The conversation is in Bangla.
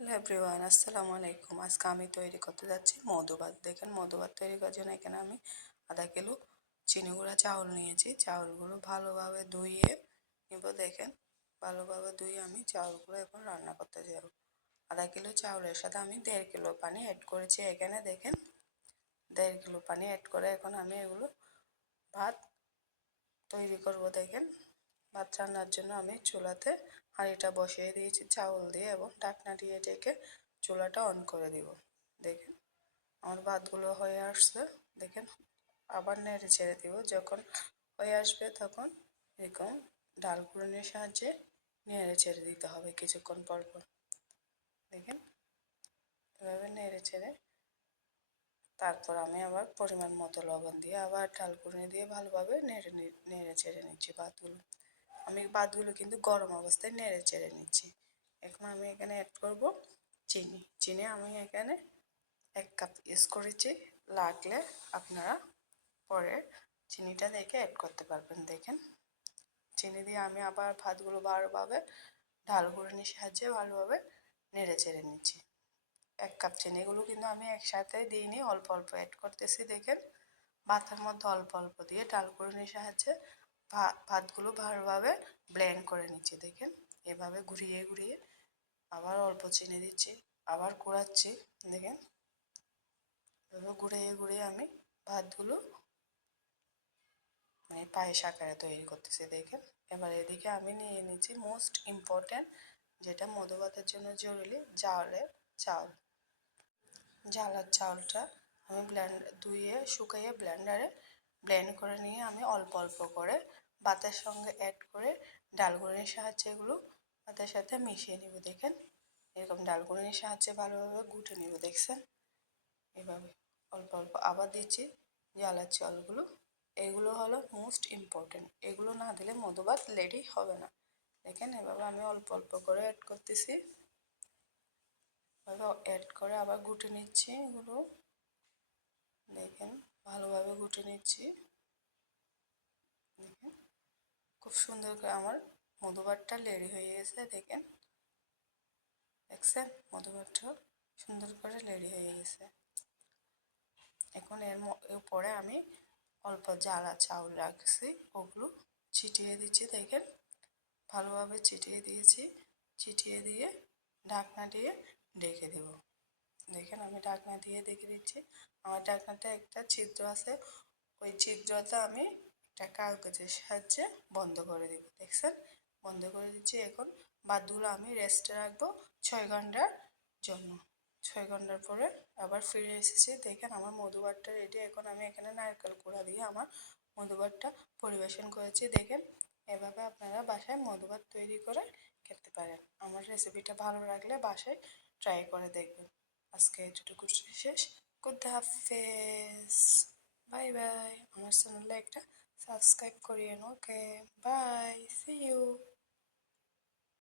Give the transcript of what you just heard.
হ্যালো এভরিওয়ান, আসসালামু আলাইকুম। আজকে আমি তৈরি করতে যাচ্ছি মধুভাত। দেখেন, মধুভাত তৈরি করার জন্য এখানে আমি আধা কিলো চিনি গুঁড়া চাউল নিয়েছি। চাউলগুলো ভালোভাবে ধুয়ে নিব। দেখেন, ভালোভাবে ধুয়ে আমি চাউলগুলো এখন রান্না করতে যাব। আধা কিলো চাউলের সাথে আমি 1.5 কিলো পানি অ্যাড করেছি। এখানে দেখেন, 1.5 কিলো পানি অ্যাড করে এখন আমি এগুলো ভাত তৈরি করব। দেখেন, ভাত রান্নার জন্য আমি চুলাতে হাঁড়িটা বসিয়ে দিয়েছি চাউল দিয়ে এবং ঢাকনা দিয়ে ঢেকে চুলাটা অন করে দিব। দেখেন, আমার ভাতগুলো হয়ে আসছে। দেখেন, আবার নেড়ে ছেড়ে দিব। যখন হয়ে আসবে তখন এরকম ডাল কুড়ানির সাহায্যে নেড়ে ছেড়ে দিতে হবে কিছুক্ষণ পর পর। দেখেন, এভাবে নেড়ে ছেড়ে তারপর আমি আবার পরিমাণ মতো লবণ দিয়ে আবার ডাল কুড়ানি দিয়ে ভালোভাবে নেড়ে ছেড়ে নিচ্ছি ভাতগুলো। আমি ভাতগুলো কিন্তু গরম অবস্থায় নেড়ে চেড়ে নিচ্ছি। এখন আমি এখানে অ্যাড করব চিনি। চিনি আমি এখানে 1 কাপ ইউজ করেছি। লাগলে আপনারা পরে চিনিটা দেখে অ্যাড করতে পারবেন। দেখেন, চিনি দিয়ে আমি আবার ভাতগুলো ভালোভাবে ঢাল ঘুরানির সাহায্যে ভালোভাবে নেড়ে চেড়ে নিচ্ছি। 1 কাপ চিনি, এগুলো কিন্তু আমি একসাথে দিইনি, অল্প অল্প অ্যাড করতেছি। দেখেন, ভাতের মধ্যে অল্প অল্প দিয়ে ডাল ঘুরানির সাহায্যে ভাতগুলো ভালোভাবে ব্লেন্ড করে নিচ্ছি। দেখেন, এভাবে ঘুরিয়ে ঘুরিয়ে আবার অল্প চিনি দিচ্ছি, আবার কুড়াচ্ছি। দেখেন, এভাবে ঘুরিয়ে ঘুরিয়ে আমি ভাতগুলো পায়েস আকারে তৈরি করতেছি। দেখেন, এবার এদিকে আমি নিয়ে নিচ্ছি মোস্ট ইম্পর্ট্যান্ট, যেটা মধুভাতের জন্য জরুরি, চাউল। জ্বালার চাউলটা আমি ধুয়ে শুকিয়ে ব্লেন্ডারে ব্লেন্ড করে নিয়ে আমি অল্প অল্প করে ভাতের সঙ্গে অ্যাড করে ডাল গুঁড়ির সাহায্যে এগুলো ভাতের সাথে মিশিয়ে নিব। দেখেন, এরকম ডাল গুঁড়ির সাহায্যে ভালোভাবে গুটে নিব। দেখছেন, এভাবে অল্প অল্প আবার দিচ্ছি জ্বালার চাউলগুলো। এগুলো হলো মোস্ট ইম্পর্টেন্ট, এগুলো না দিলে মধুভাত রেডি হবে না। দেখেন, এভাবে আমি অল্প অল্প করে অ্যাড করতেছি। এভাবে অ্যাড করে আবার গুটে নিচ্ছি এগুলো। দেখেন, ভালোভাবে গুটে নিচ্ছি। দেখেন, খুব সুন্দর করে আমার মধুভাতটা রেডি হয়ে গেছে। দেখেন, দেখছেন, মধুভাতটা সুন্দর করে রেডি হয়ে গেছে। এখন এর উপরে আমি অল্প জ্বালা চাউল রাখছি, ওগুলো ছিটিয়ে দিচ্ছি। দেখেন, ভালোভাবে ছিটিয়ে দিয়েছি। ছিটিয়ে দিয়ে ঢাকনা দিয়ে ঢেকে দেব। দেখেন, আমি ঢাকনা দিয়ে ঢেকে দিচ্ছি। আমার ঢাকনাটা একটা ছিদ্র আছে, ওই ছিদ্রটা আমি একটা কাগজের সাহায্যে বন্ধ করে দেব। দেখছেন, বন্ধ করে দিচ্ছি। এখন ভাতগুলো আমি রেস্টে রাখবো 6 ঘন্টার জন্য। 6 ঘন্টার পরে আবার ফিরে এসেছি। দেখেন, আমার মধুভাতটা রেডি। এখন আমি এখানে নারকেল কোড়া দিয়ে আমার মধুভাতটা পরিবেশন করেছি। দেখেন, এভাবে আপনারা বাসায় মধুভাত তৈরি করে খেতে পারেন। আমার রেসিপিটা ভালো লাগলে বাসায় ট্রাই করে দেখবেন। আজকে এতটুকু শেষ। খুদা হাফেজ, বাই বাই। আমার চ্যানেলে একটা সাবস্ক্রাইব করিয়েন। ওকে, বাই, সি ইউ।